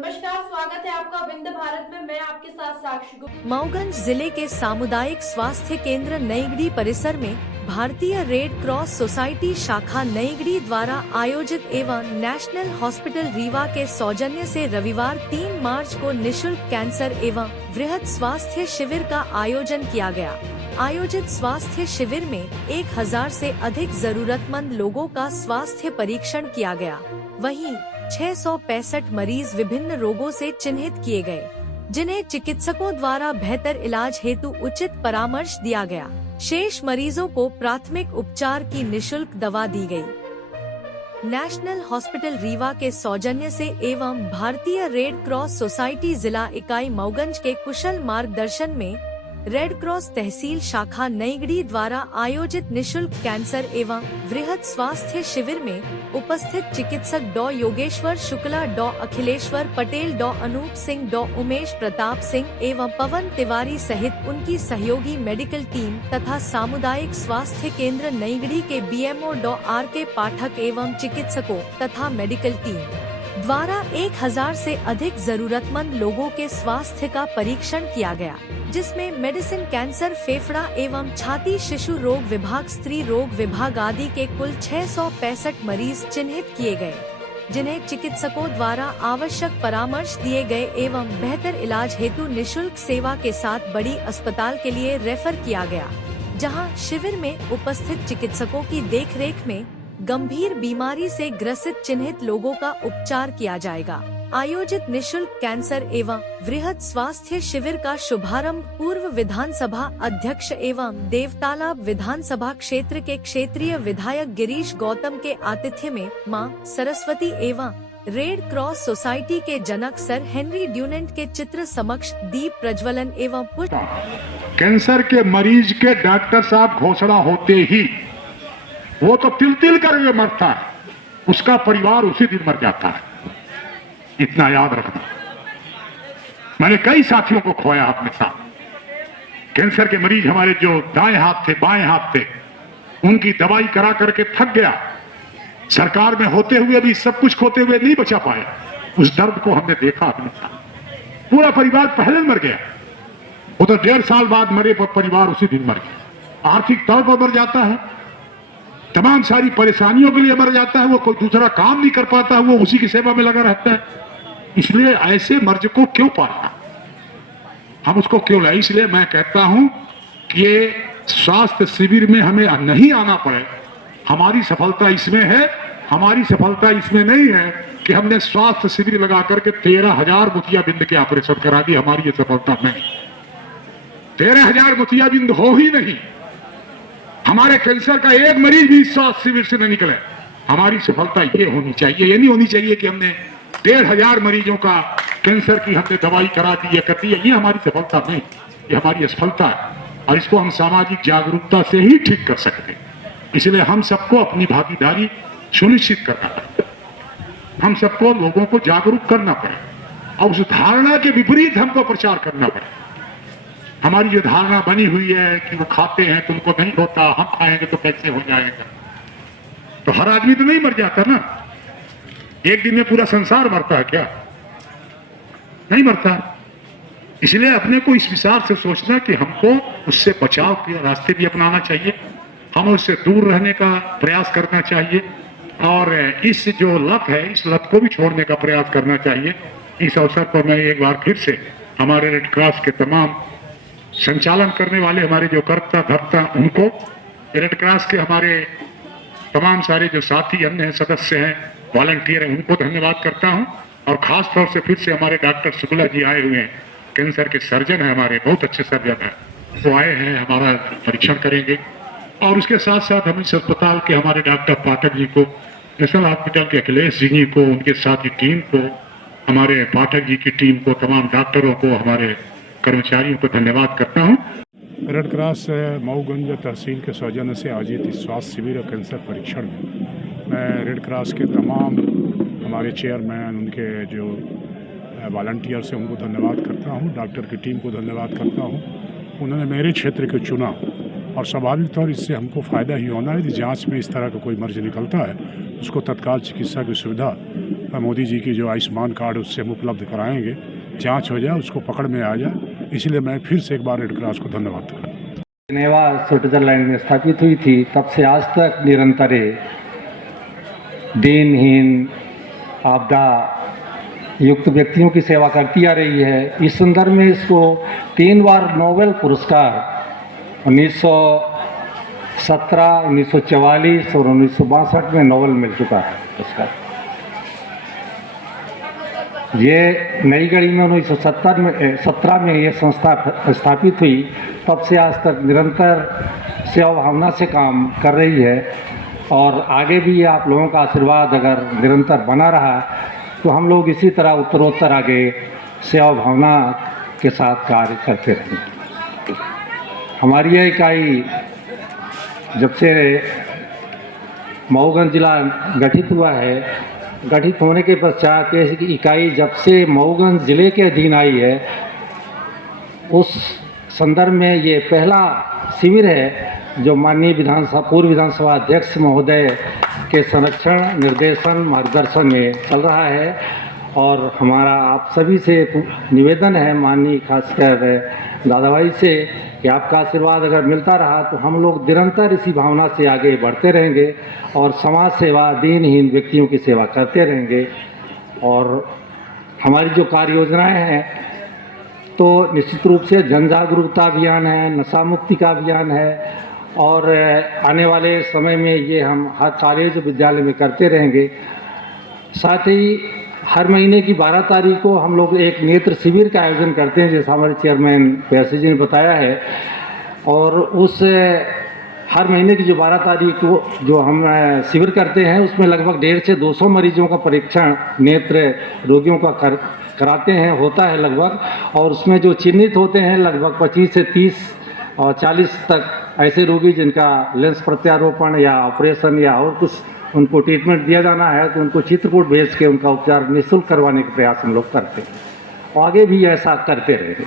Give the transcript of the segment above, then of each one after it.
नमस्कार, स्वागत है आपका विंध्य भारत में। मैं आपके साथ साक्षी गुप्ता। मऊगंज जिले के सामुदायिक स्वास्थ्य केंद्र नईगढ़ी परिसर में भारतीय रेड क्रॉस सोसाइटी शाखा नईगढ़ी द्वारा आयोजित एवं नेशनल हॉस्पिटल रीवा के सौजन्य से रविवार 3 मार्च को निशुल्क कैंसर एवं वृहद स्वास्थ्य शिविर का आयोजन किया गया। आयोजित स्वास्थ्य शिविर में 1000 से अधिक जरूरतमंद लोगों का स्वास्थ्य परीक्षण किया गया। वहीं 665 मरीज विभिन्न रोगों से चिन्हित किए गए, जिन्हें चिकित्सकों द्वारा बेहतर इलाज हेतु उचित परामर्श दिया गया। शेष मरीजों को प्राथमिक उपचार की निशुल्क दवा दी गई। नेशनल हॉस्पिटल रीवा के सौजन्य से एवं भारतीय रेड क्रॉस सोसाइटी जिला इकाई मऊगंज के कुशल मार्गदर्शन में रेड क्रॉस तहसील शाखा नईगढ़ी द्वारा आयोजित निशुल्क कैंसर एवं वृहद स्वास्थ्य शिविर में उपस्थित चिकित्सक डॉ योगेश्वर शुक्ला, डॉ अखिलेश्वर पटेल, डॉ अनूप सिंह, डॉ उमेश प्रताप सिंह एवं पवन तिवारी सहित उनकी सहयोगी मेडिकल टीम तथा सामुदायिक स्वास्थ्य केंद्र नईगढ़ी के बीएमओ डॉ आर.के. पाठक एवं चिकित्सकों तथा मेडिकल टीम द्वारा 1000 से अधिक जरूरतमंद लोगों के स्वास्थ्य का परीक्षण किया गया, जिसमें मेडिसिन, कैंसर, फेफड़ा एवं छाती, शिशु रोग विभाग, स्त्री रोग विभाग आदि के कुल 665 मरीज चिन्हित किए गए, जिन्हें चिकित्सकों द्वारा आवश्यक परामर्श दिए गए एवं बेहतर इलाज हेतु निशुल्क सेवा के साथ बड़ी अस्पताल के लिए रेफर किया गया, जहां शिविर में उपस्थित चिकित्सकों की देखरेख में गंभीर बीमारी से ग्रसित चिन्हित लोगों का उपचार किया जाएगा। आयोजित निशुल्क कैंसर एवं वृहद स्वास्थ्य शिविर का शुभारंभ पूर्व विधानसभा अध्यक्ष एवं देवतालाब विधानसभा क्षेत्र के क्षेत्रीय विधायक गिरीश गौतम के आतिथ्य में मां सरस्वती एवं रेड क्रॉस सोसाइटी के जनक सर हेनरी ड्यूनेंट के चित्र समक्ष दीप प्रज्वलन एवं पुष्प। कैंसर के मरीज के डॉक्टर साहब घोषणा होते ही वो तो तिल तिल करके मरता है, उसका परिवार उसी दिन मर जाता है। इतना याद रखना। मैंने कई साथियों को खोया अपने साथ। कैंसर के मरीज हमारे जो दाएं हाथ थे, बाएं हाथ थे, उनकी दवाई करा करके थक गया। सरकार में होते हुए भी सब कुछ खोते हुए नहीं बचा पाए। उस दर्द को हमने देखा अपने साथ। पूरा परिवार पहले मर गया। वो तो 1.5 साल बाद मरे, पर परिवार उसी दिन मर गया। आर्थिक तौर पर मर जाता है, तमाम सारी परेशानियों के लिए मर जाता है। वो कोई दूसरा काम नहीं कर पाता है, वो उसी की सेवा में लगा रहता है। इसलिए ऐसे मर्ज को क्यों पालना, हम उसको क्यों लाए। इसलिए मैं कहता हूं कि ये स्वास्थ्य शिविर में हमें नहीं आना पड़े। हमारी सफलता इसमें है, हमारी सफलता इसमें नहीं है कि हमने स्वास्थ्य शिविर लगा करके 13,000 मोतियाबिंद के ऑपरेशन करा दी। हमारी ये सफलता नहीं। 13,000 मोतियाबिंद हो ही नहीं। हमारे कैंसर का एक मरीज भी स्वास्थ्य शिविर से न निकले। हमारी सफलता ये होनी चाहिए। ये नहीं होनी चाहिए कि हमने 1,500 मरीजों का कैंसर की हमने दवाई करा दी है, कर दी है। ये हमारी सफलता नहीं, ये हमारी असफलता है। और इसको हम सामाजिक जागरूकता से ही ठीक कर सकते हैं। इसलिए हम सबको अपनी भागीदारी सुनिश्चित करना पड़े। हम सबको लोगों को जागरूक करना पड़े और उस धारणा के विपरीत हमको प्रचार करना पड़े। हमारी जो धारणा बनी हुई है कि वो खाते हैं तुमको नहीं होता, हम खाएंगे तो कैसे हो जाएगा। तो हर आदमी तो नहीं मर जाता ना। एक दिन में पूरा संसार मरता है क्या? नहीं मरता। इसलिए अपने को इस विचार से सोचना कि हमको उससे बचाव के रास्ते भी अपनाना चाहिए, हमें उससे दूर रहने का प्रयास करना चाहिए और इस जो लत है, इस लत को भी छोड़ने का प्रयास करना चाहिए। इस अवसर पर मैं एक बार फिर से हमारे रेड क्रॉस के तमाम संचालन करने वाले हमारे जो कर्ता धर्ता, उनको, रेड क्रॉस के हमारे तमाम सारे जो साथी अन्य हैं, सदस्य हैं, वॉलंटियर हैं, उनको धन्यवाद करता हूं। और खास तौर से फिर से हमारे डॉक्टर शुक्ला जी आए हुए हैं, कैंसर के सर्जन हैं, हमारे बहुत अच्छे सर्जन हैं, वो आए हैं, हमारा परीक्षण करेंगे। और उसके साथ साथ हम इस अस्पताल के हमारे डॉक्टर पाठक जी को, नेशनल हॉस्पिटल के अखिलेश जी को, उनके साथ की टीम को, हमारे पाठक जी की टीम को, तमाम डॉक्टरों को, हमारे कर्मचारियों को धन्यवाद करता हूँ। रेड क्रॉस मऊगंज तहसील के सौजन्य से आयोजित इस स्वास्थ्य शिविर और कैंसर परीक्षण में मैं रेड क्रॉस के तमाम हमारे चेयरमैन, उनके जो वॉलंटियर्स हैं, उनको धन्यवाद करता हूँ। डॉक्टर की टीम को धन्यवाद करता हूँ। उन्होंने मेरे क्षेत्र को चुना और स्वाभाविक तौर इससे हमको फ़ायदा ही होना है। यदि जाँच में इस तरह का कोई मर्ज निकलता है उसको तत्काल चिकित्सा की सुविधा मोदी जी की जो आयुष्मान कार्ड उससे हम उपलब्ध कराएंगे, जांच हो जाए, उसको पकड़ में आ जाए। इसलिए मैं फिर से एक बार रेड क्रॉस को धन्यवाद करता हूँ। जिनेवा स्विट्जरलैंड में स्थापित हुई थी, तब से आज तक निरंतर दीनहीन, आपदा युक्त व्यक्तियों की सेवा करती आ रही है। इस संदर्भ में इसको 3 बार नोबेल पुरस्कार 1917, 1944 और 1962 में नोबेल मिल चुका है पुरस्कार। ये नई गढ़ी में 1917 में ये संस्था स्थापित हुई, तब से आज तक निरंतर सेवा भावना से काम कर रही है और आगे भी आप लोगों का आशीर्वाद अगर निरंतर बना रहा तो हम लोग इसी तरह उत्तरोत्तर आगे सेवा भावना के साथ कार्य करते रहेंगे। हमारी यह इकाई जब से मऊगंज जिला गठित हुआ है, गठित होने के पश्चात ये इकाई जब से मऊगंज जिले के अधीन आई है, उस संदर्भ में ये पहला शिविर है जो माननीय पूर्व विधानसभा अध्यक्ष महोदय के संरक्षण, निर्देशन, मार्गदर्शन में चल रहा है। और हमारा आप सभी से निवेदन है, माननीय खासकर दादा भाई से, कि आपका आशीर्वाद अगर मिलता रहा तो हम लोग निरंतर इसी भावना से आगे बढ़ते रहेंगे और समाज सेवा, दीनहीन व्यक्तियों की सेवा करते रहेंगे। और हमारी जो कार्य योजनाएँ हैं तो निश्चित रूप से जन जागरूकता अभियान है, नशा मुक्ति का अभियान है और आने वाले समय में ये हम हर कॉलेज विद्यालय में करते रहेंगे। साथ ही हर महीने की 12 तारीख को हम लोग एक नेत्र शिविर का आयोजन करते हैं, जैसा हमारे चेयरमैन प्यासी जी ने बताया है। और उस हर महीने की जो 12 तारीख को जो हम शिविर करते हैं, उसमें लगभग 150 से 200 मरीजों का परीक्षण नेत्र रोगियों का कराते हैं, होता है लगभग। और उसमें जो चिन्हित होते हैं लगभग 25 से 30 और 40 तक ऐसे रोगी जिनका लेंस प्रत्यारोपण या ऑपरेशन या और कुछ उनको ट्रीटमेंट दिया जाना है, तो उनको चित्रकूट भेज के उनका उपचार निःशुल्क करवाने का प्रयास हम लोग करते हैं। आगे भी ऐसा करते रहेंगे।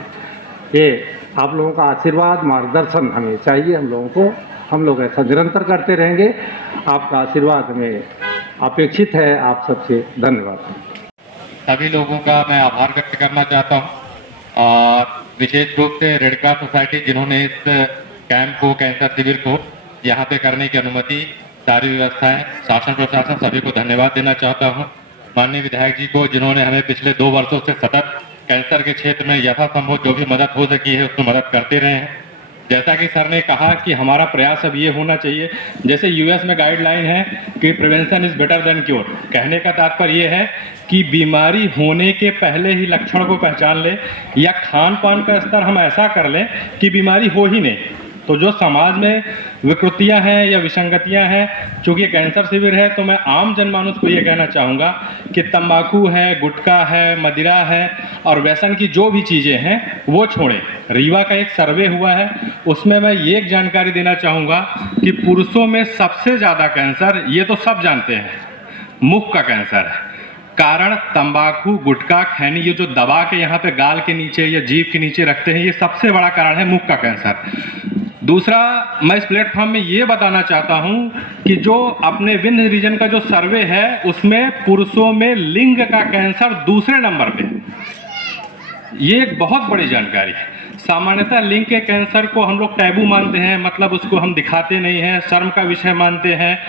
ये आप लोगों का आशीर्वाद, मार्गदर्शन हमें चाहिए, हम लोगों को। हम लोग ऐसा निरंतर करते रहेंगे। आपका आशीर्वाद हमें अपेक्षित है। आप सबसे धन्यवाद। सभी लोगों का मैं आभार व्यक्त करना चाहता हूं और विशेष रूप से रेड क्रॉस सोसाइटी जिन्होंने इस कैंप को, कैंसर शिविर को यहाँ पे करने की अनुमति, सारी व्यवस्थाएं, शासन प्रशासन सभी को धन्यवाद देना चाहता हूं। माननीय विधायक जी को जिन्होंने हमें पिछले 2 वर्षों से सतत कैंसर के क्षेत्र में यथासंभव जो भी मदद हो सकी है उसमें मदद करते रहे हैं। जैसा कि सर ने कहा कि हमारा प्रयास अब ये होना चाहिए, जैसे यूएस में गाइडलाइन है कि prevention is better than cure. कहने का तात्पर्य ये है कि बीमारी होने के पहले ही लक्षण को पहचान ले या खान पान का स्तर हम ऐसा कर लें कि बीमारी हो ही नहीं। तो जो समाज में विकृतियां हैं या विसंगतियां हैं, चूँकि कैंसर शिविर है तो मैं आम जनमानस को ये कहना चाहूँगा कि तंबाकू है, गुटखा है, मदिरा है और व्यसन की जो भी चीज़ें हैं वो छोड़ें। रीवा का एक सर्वे हुआ है, उसमें मैं ये एक जानकारी देना चाहूँगा कि पुरुषों में सबसे ज़्यादा कैंसर, ये तो सब जानते हैं, मुख का कैंसर है। कारण तंबाकू, गुटखा, खैनी, ये जो दबा के यहाँ पे गाल के नीचे या जीभ के नीचे रखते हैं, ये सबसे बड़ा कारण है मुख का कैंसर। दूसरा, मैं इस प्लेटफॉर्म में ये बताना चाहता हूँ कि जो अपने विंध्य रीजन का जो सर्वे है उसमें पुरुषों में लिंग का कैंसर दूसरे नंबर पे। ये एक बहुत बड़ी जानकारी है। सामान्यतः लिंग के कैंसर को हम लोग टैबू मानते हैं, मतलब उसको हम दिखाते नहीं हैं, शर्म का विषय मानते हैं।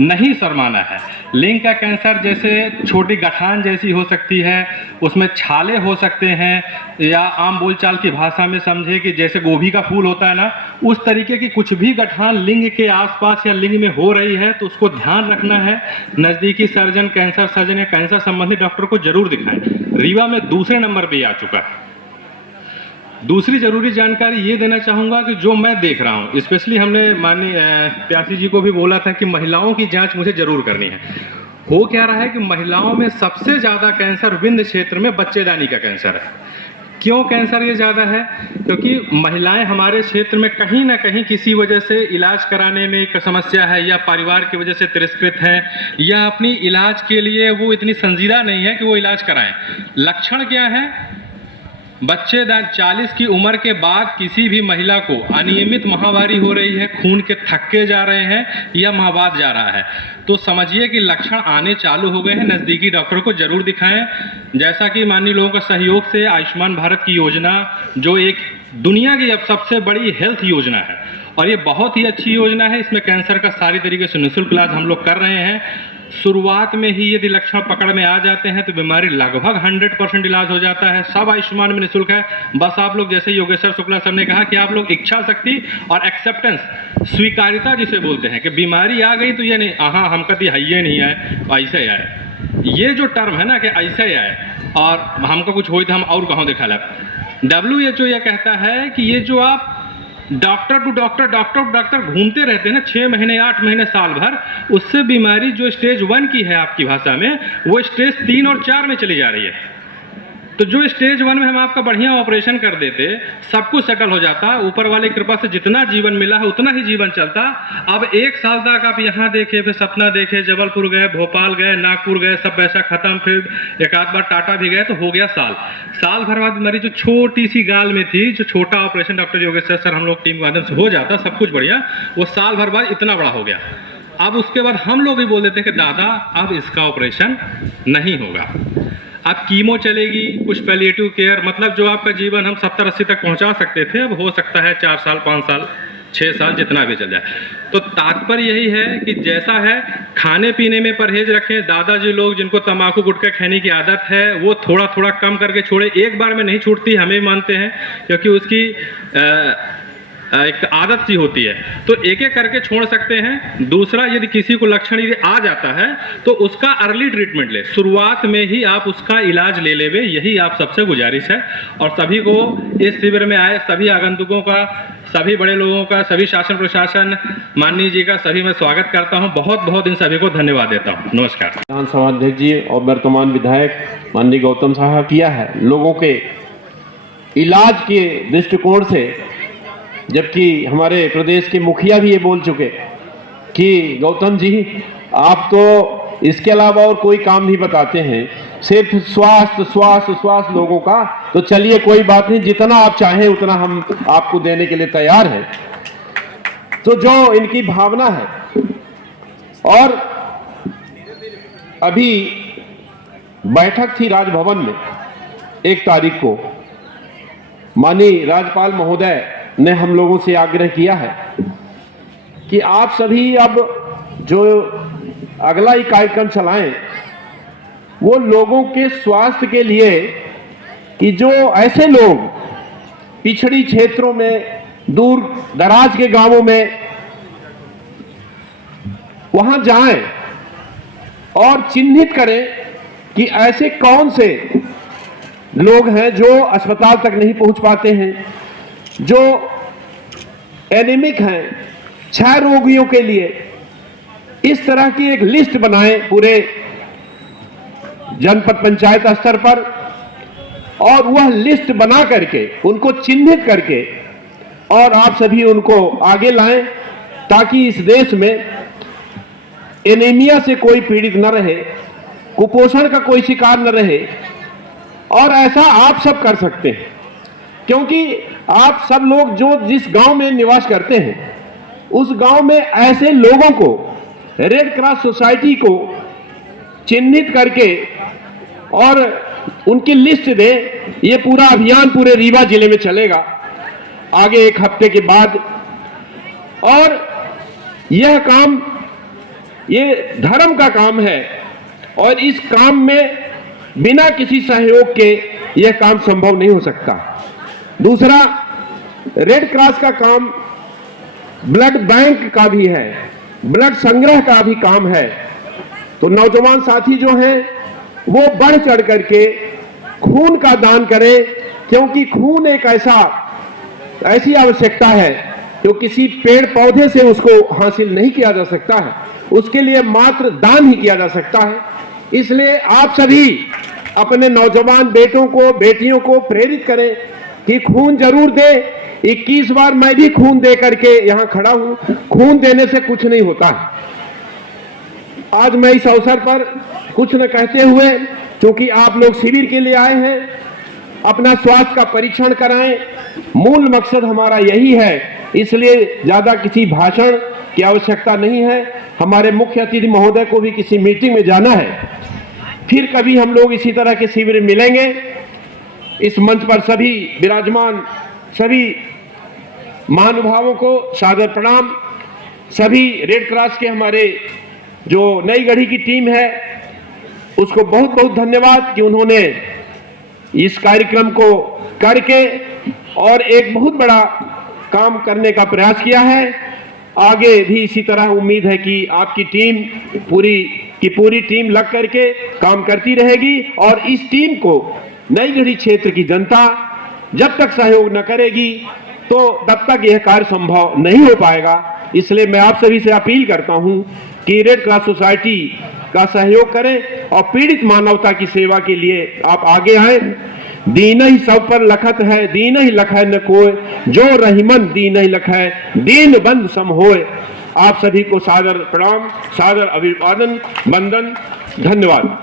नहीं शर्माना है। लिंग का कैंसर जैसे छोटी गठान जैसी हो सकती है, उसमें छाले हो सकते हैं, या आम बोलचाल की भाषा में समझे कि जैसे गोभी का फूल होता है ना, उस तरीके की कुछ भी गठान लिंग के आसपास या लिंग में हो रही है तो उसको ध्यान रखना है। नज़दीकी सर्जन, कैंसर सर्जन या कैंसर संबंधी डॉक्टर को जरूर दिखाएं। रीवा में दूसरे नंबर पर आ चुका है। दूसरी ज़रूरी जानकारी ये देना चाहूँगा कि जो मैं देख रहा हूँ, स्पेशली हमने माननीय प्यासी जी को भी बोला था कि महिलाओं की जांच मुझे ज़रूर करनी है। हो क्या रहा है कि महिलाओं में सबसे ज़्यादा कैंसर विंध्य क्षेत्र में बच्चेदानी का कैंसर है। क्यों कैंसर ये ज़्यादा है? क्योंकि महिलाएं हमारे क्षेत्र में कहीं ना कहीं किसी वजह से इलाज कराने में एक समस्या है, या परिवार की वजह से तिरस्कृत हैं, या अपनी इलाज के लिए वो इतनी संजीदा नहीं है कि वो इलाज कराएं। लक्षण क्या है? बच्चेदान 40 की उम्र के बाद किसी भी महिला को अनियमित माहवारी हो रही है, खून के थक्के जा रहे हैं या माहवार जा रहा है, तो समझिए कि लक्षण आने चालू हो गए हैं। नज़दीकी डॉक्टर को जरूर दिखाएं। जैसा कि माननीय लोगों का सहयोग से आयुष्मान भारत की योजना, जो एक दुनिया की अब सबसे बड़ी हेल्थ योजना है और ये बहुत ही अच्छी योजना है, इसमें कैंसर का सारी तरीके से निःशुल्क इलाज हम लोग कर रहे हैं। शुरुआत में ही यदि लक्षण पकड़ में आ जाते हैं तो बीमारी लगभग 100% इलाज हो जाता है। सब आयुष्मान में निःशुल्क है। बस आप लोग, जैसे योगेश्वर शुक्ला सर ने कहा, कि आप लोग इच्छा शक्ति और एक्सेप्टेंस, स्वीकारिता जिसे बोलते हैं, कि बीमारी आ गई तो ये नहीं हाँ हम कभी है नहीं आए, ऐसे आए, ये जो टर्म है ना कि ऐसे आए और हमको कुछ हो तो हम और कहाँ दिखा लें। WHO यह कहता है कि ये जो आप डॉक्टर टू डॉक्टर घूमते रहते हैं ना 6 महीने 8 महीने साल भर, उससे बीमारी जो स्टेज 1 की है आपकी भाषा में, वो स्टेज 3 और 4 में चली जा रही है। तो जो स्टेज 1 में हम आपका बढ़िया ऑपरेशन कर देते, सब कुछ सेटल हो जाता, ऊपर वाले की कृपा से जितना जीवन मिला है उतना ही जीवन चलता। अब 1 साल तक आप यहाँ देखे, फिर सतना देखे, जबलपुर गए, भोपाल गए, नागपुर गए, सब पैसा खत्म, फिर एक आध बार टाटा भी गए, तो हो गया साल भर बाद बीमारी जो छोटी सी गाल में थी, जो छोटा ऑपरेशन डॉक्टर योगेश्वर सर हम लोग टीम के माध्यम से हो जाता, सब कुछ बढ़िया, वो साल भर बाद इतना बड़ा हो गया। अब उसके बाद हम लोग भी बोल देते हैं कि दादा अब इसका ऑपरेशन नहीं होगा, अब कीमो चलेगी, कुछ पैलिएटिव केयर, मतलब जो आपका जीवन हम 70-80 तक पहुंचा सकते थे, अब हो सकता है 4 साल 5 साल 6 साल जितना भी चल जाए। तो तात्पर्य यही है कि जैसा है, खाने पीने में परहेज रखें। दादाजी लोग जिनको तंबाकू गुटखा खाने की आदत है, वो थोड़ा थोड़ा कम करके छोड़े। एक बार में नहीं छूटती, हमें मानते हैं, क्योंकि उसकी एक आदत सी होती है, तो एक एक करके छोड़ सकते हैं। दूसरा, यदि किसी को लक्षण यदि आ जाता है तो उसका अर्ली ट्रीटमेंट ले, शुरुआत में ही आप उसका इलाज ले लेवे, यही आप सबसे गुजारिश है। और सभी को इस शिविर में आए सभी आगंतुकों का, सभी बड़े लोगों का, सभी शासन प्रशासन माननीय जी का, सभी मैं स्वागत करता हूं। बहुत बहुत इन सभी को धन्यवाद देता हूं। नमस्कार। विधानसभा अध्यक्ष जी और वर्तमान विधायक माननीय गौतम साहब किया है लोगों के इलाज के दृष्टिकोण से, जबकि हमारे प्रदेश के मुखिया भी ये बोल चुके कि गौतम जी आप तो इसके अलावा और कोई काम नहीं बताते हैं, सिर्फ स्वास्थ्य लोगों का। तो चलिए कोई बात नहीं, जितना आप चाहें उतना हम आपको देने के लिए तैयार हैं। तो जो इनकी भावना है, और अभी बैठक थी राजभवन में 1 तारीख को, माननीय राज्यपाल महोदय ने हम लोगों से आग्रह किया है कि आप सभी अब जो अगला ही कार्यक्रम चलाएं, वो लोगों के स्वास्थ्य के लिए, कि जो ऐसे लोग पिछड़ी क्षेत्रों में, दूर दराज के गांवों में, वहां जाएं और चिन्हित करें कि ऐसे कौन से लोग हैं जो अस्पताल तक नहीं पहुंच पाते हैं, जो एनीमिक हैं, क्षय रोगियों के लिए इस तरह की एक लिस्ट बनाएं पूरे जनपद पंचायत स्तर पर, और वह लिस्ट बना करके उनको चिन्हित करके और आप सभी उनको आगे लाएं, ताकि इस देश में एनीमिया से कोई पीड़ित न रहे, कुपोषण का कोई शिकार न रहे। और ऐसा आप सब कर सकते हैं, क्योंकि आप सब लोग जो जिस गांव में निवास करते हैं, उस गांव में ऐसे लोगों को रेड क्रॉस सोसाइटी को चिन्हित करके और उनकी लिस्ट दें। ये पूरा अभियान पूरे रीवा जिले में चलेगा आगे 1 हफ्ते के बाद। और यह काम, ये धर्म का काम है, और इस काम में बिना किसी सहयोग के यह काम संभव नहीं हो सकता। दूसरा, रेड क्रॉस का काम ब्लड बैंक का भी है, ब्लड संग्रह का भी काम है। तो नौजवान साथी जो हैं वो बढ़ चढ़ करके खून का दान करें, क्योंकि खून एक ऐसी आवश्यकता है जो किसी पेड़ पौधे से उसको हासिल नहीं किया जा सकता है, उसके लिए मात्र दान ही किया जा सकता है। इसलिए आप सभी अपने नौजवान बेटों को, बेटियों को प्रेरित करें कि खून जरूर दें। 21 बार मैं भी खून दे करके यहां खड़ा हूं। खून देने से कुछ नहीं होता है। आज मैं इस अवसर पर कुछ न कहते हुए, क्योंकि आप लोग शिविर के लिए आए हैं, अपना स्वास्थ्य का परीक्षण कराएं। मूल मकसद हमारा यही है, इसलिए ज्यादा किसी भाषण की आवश्यकता नहीं है। हमारे मुख्य अतिथि महोदय को भी किसी मीटिंग में जाना है, फिर कभी हम लोग इसी तरह के शिविर मिलेंगे। इस मंच पर सभी विराजमान सभी महानुभावों को सादर प्रणाम। सभी रेड क्रॉस के हमारे जो नई गढ़ी की टीम है उसको बहुत बहुत धन्यवाद कि उन्होंने इस कार्यक्रम को करके और एक बहुत बड़ा काम करने का प्रयास किया है। आगे भी इसी तरह उम्मीद है कि आपकी टीम पूरी टीम लग करके काम करती रहेगी और इस टीम को नई गढ़ी क्षेत्र की जनता जब तक सहयोग न करेगी तो तब तक यह कार्य संभव नहीं हो पाएगा। इसलिए मैं आप सभी से अपील करता हूं कि रेड क्रॉस सोसाइटी का सहयोग करें और पीड़ित मानवता की सेवा के लिए आप आगे आए। दीन ही सब पर लखत है, दीन ही लखै न कोय, जो रहीमन दीन ही लखै, दीन बंद सम होय। आप सभी को सादर प्रणाम, सादर अभिवादन, वंदन, धन्यवाद।